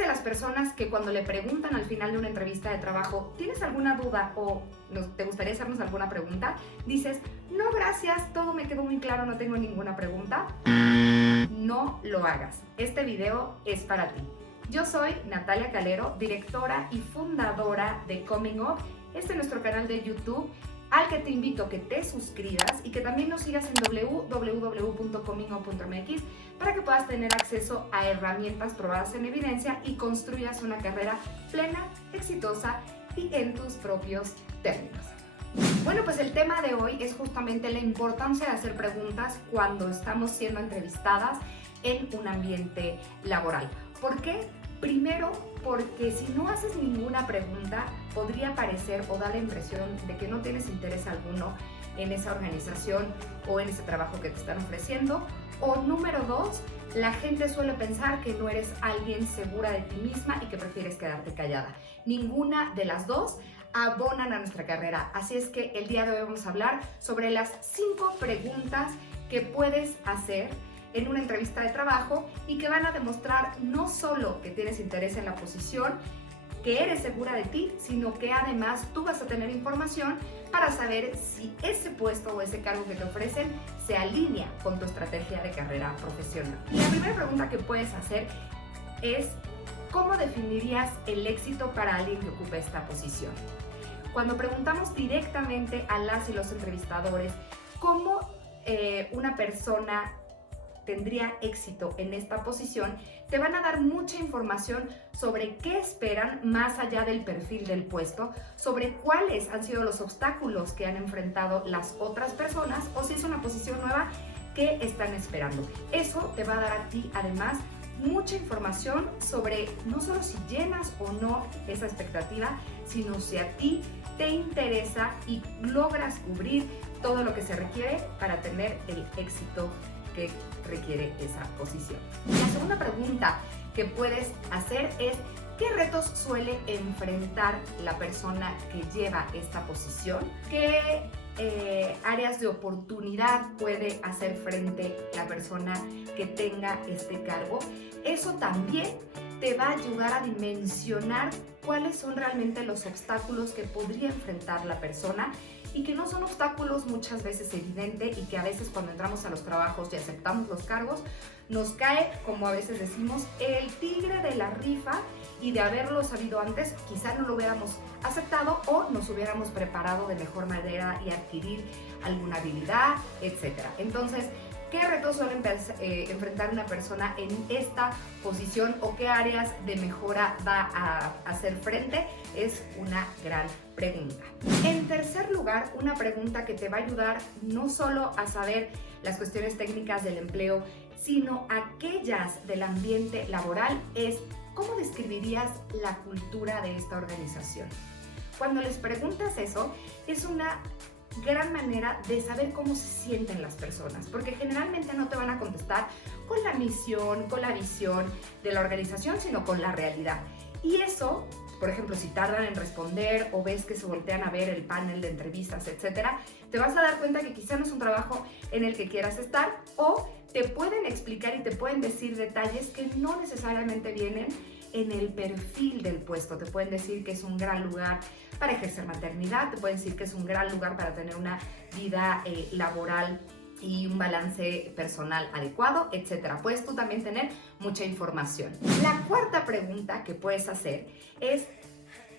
de las personas que cuando le preguntan al final de una entrevista de trabajo, ¿tienes alguna duda o te gustaría hacernos alguna pregunta? Dices, no, gracias, todo me quedó muy claro, no tengo ninguna pregunta. No lo hagas. Este video es para ti. Yo soy Natalia Calero, directora y fundadora de Coming Up. Este es nuestro canal de YouTube, al que te invito a que te suscribas y que también nos sigas en www.comingup.mx para que puedas tener acceso a herramientas probadas en evidencia y construyas una carrera plena, exitosa y en tus propios términos. Bueno, pues el tema de hoy es justamente la importancia de hacer preguntas cuando estamos siendo entrevistadas en un ambiente laboral. ¿Por qué? Primero, porque si no haces ninguna pregunta, podría parecer o dar la impresión de que no tienes interés alguno en esa organización o en ese trabajo que te están ofreciendo. O número dos, la gente suele pensar que no eres alguien segura de ti misma y que prefieres quedarte callada. Ninguna de las dos abonan a nuestra carrera. Así es que el día de hoy vamos a hablar sobre las 5 preguntas que puedes hacer en una entrevista de trabajo y que van a demostrar no solo que tienes interés en la posición, que eres segura de ti, sino que además tú vas a tener información para saber si ese puesto o ese cargo que te ofrecen se alinea con tu estrategia de carrera profesional. Y la primera pregunta que puedes hacer es, ¿cómo definirías el éxito para alguien que ocupe esta posición? Cuando preguntamos directamente a las y los entrevistadores cómo una persona tendría éxito en esta posición, te van a dar mucha información sobre qué esperan más allá del perfil del puesto, sobre cuáles han sido los obstáculos que han enfrentado las otras personas o si es una posición nueva, qué están esperando. Eso te va a dar a ti además mucha información sobre no solo si llenas o no esa expectativa, sino si a ti te interesa y logras cubrir todo lo que se requiere para tener el éxito que requiere esa posición. La segunda pregunta que puedes hacer es, ¿qué retos suele enfrentar la persona que lleva esta posición? ¿Qué áreas de oportunidad puede hacer frente la persona que tenga este cargo? Eso también te va a ayudar a dimensionar cuáles son realmente los obstáculos que podría enfrentar la persona y que no son obstáculos muchas veces evidentes y que a veces cuando entramos a los trabajos y aceptamos los cargos, nos cae, como a veces decimos, el tigre de la rifa y de haberlo sabido antes, quizá no lo hubiéramos aceptado o nos hubiéramos preparado de mejor manera y adquirir alguna habilidad, etc. Entonces, ¿qué retos suele enfrentar una persona en esta posición o qué áreas de mejora va a hacer frente? Es una gran pregunta. En tercer lugar, una pregunta que te va a ayudar no solo a saber las cuestiones técnicas del empleo, sino aquellas del ambiente laboral es, ¿cómo describirías la cultura de esta organización? Cuando les preguntas eso, es una gran manera de saber cómo se sienten las personas, porque generalmente no te van a contestar con la misión, con la visión de la organización, sino con la realidad. Y eso, por ejemplo, si tardan en responder o ves que se voltean a ver el panel de entrevistas, etcétera, te vas a dar cuenta que quizá no es un trabajo en el que quieras estar o te pueden explicar y te pueden decir detalles que no necesariamente vienen en el perfil del puesto. Te pueden decir que es un gran lugar para ejercer maternidad, te pueden decir que es un gran lugar para tener una vida laboral y un balance personal adecuado, etc. Puedes tú también tener mucha información. La cuarta pregunta que puedes hacer es,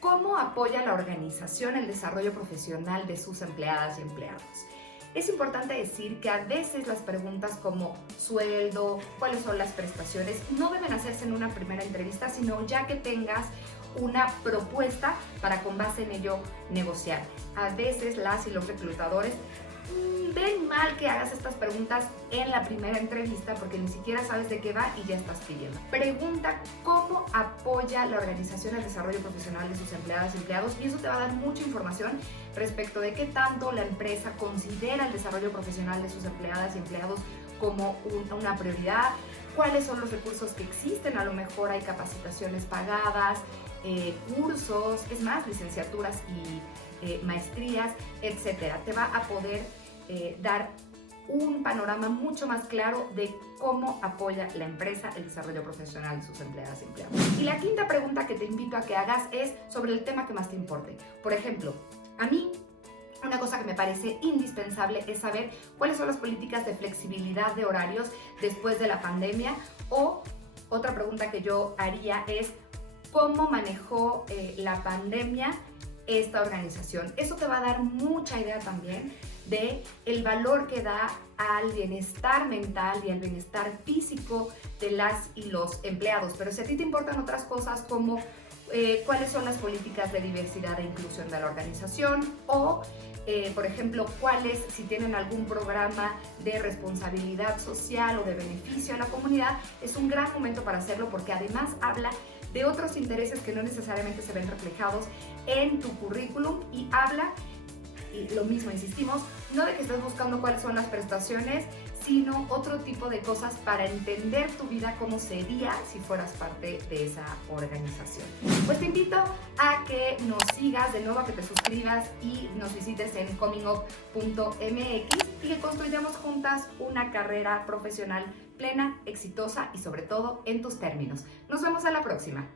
¿cómo apoya la organización el desarrollo profesional de sus empleadas y empleados? Es importante decir que a veces las preguntas como sueldo, cuáles son las prestaciones, no deben hacerse en una primera entrevista, sino ya que tengas una propuesta para con base en ello negociar. A veces las y los reclutadores ven mal que hagas estas preguntas en la primera entrevista porque ni siquiera sabes de qué va y ya estás pidiendo. Pregunta cómo apoya la organización el desarrollo profesional de sus empleadas y empleados, y eso te va a dar mucha información respecto de qué tanto la empresa considera el desarrollo profesional de sus empleadas y empleados como una prioridad, cuáles son los recursos que existen, a lo mejor hay capacitaciones pagadas, cursos, es más, licenciaturas y maestrías, etcétera. Te va a poder dar un panorama mucho más claro de cómo apoya la empresa el desarrollo profesional de sus empleadas y empleados. Y la quinta pregunta que te invito a que hagas es sobre el tema que más te importe. Por ejemplo, a mí una cosa que me parece indispensable es saber cuáles son las políticas de flexibilidad de horarios después de la pandemia, o otra pregunta que yo haría es cómo manejó la pandemia esta organización. Eso te va a dar mucha idea también de el valor que da al bienestar mental y al bienestar físico de las y los empleados. Pero si a ti te importan otras cosas como cuáles son las políticas de diversidad e inclusión de la organización, o por ejemplo, si tienen algún programa de responsabilidad social o de beneficio a la comunidad, es un gran momento para hacerlo, porque además habla de otros intereses que no necesariamente se ven reflejados en tu currículum, y habla, y lo mismo insistimos, no de que estés buscando cuáles son las prestaciones, sino otro tipo de cosas para entender tu vida, cómo sería si fueras parte de esa organización. Pues te invito a que nos sigas, de nuevo a que te suscribas y nos visites en comingup.mx y que construyamos juntas una carrera profesional plena, exitosa y sobre todo en tus términos. Nos vemos a la próxima.